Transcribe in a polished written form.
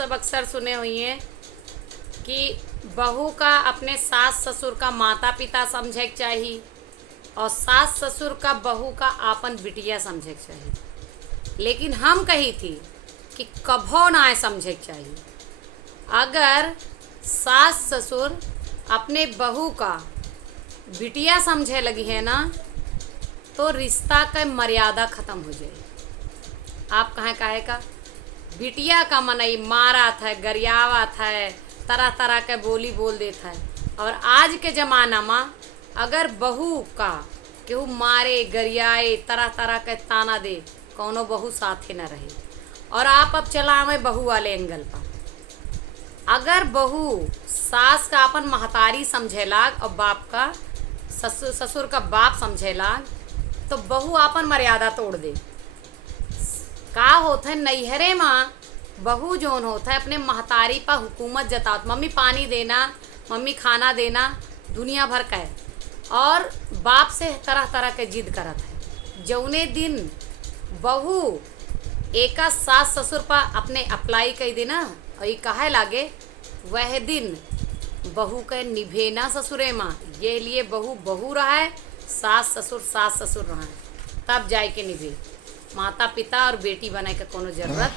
सब अक्सर सुने हुई हैं कि बहू का अपने सास ससुर का माता पिता समझे के चाहिए और सास ससुर का बहू का आपन बिटिया समझे के चाहिए। लेकिन हम कही थी कि कभो ना समझे के चाहिए। अगर सास ससुर अपने बहू का बिटिया समझे लगी है ना तो रिश्ता का मर्यादा ख़त्म हो जाए। आप कहाँ काहे का बिटिया का मनई मारा था, गरियावा था, तरह तरह के बोली बोल देता है। और आज के ज़माना में अगर बहू का केहू मारे गरियाए तरह तरह के ताना दे, कौनो बहू साथे न रहे। और आप अब चलावे बहू वाले एंगल पर। अगर बहू सास का अपन महतारी समझेलाग और बाप का ससुर का बाप समझेलाग तो बहू अपन मर्यादा तोड़ दे। का होता है नैहरे में बहू जोन होता है अपने महतारी पर हुकूमत जतात, मम्मी पानी देना, मम्मी खाना देना, दुनिया भर का है। और बाप से तरह तरह के जिद करत है। जौने दिन बहू एका सास ससुर पर अपने अप्लाई कर देना और ये कहे लागे वह दिन बहू के निभे ना ससुरे माँ, ये लिए बहू बहू रहा है, सास ससुर रहा है, तब जाए के निभे। माता पिता और बेटी बने के कोनो जरूरत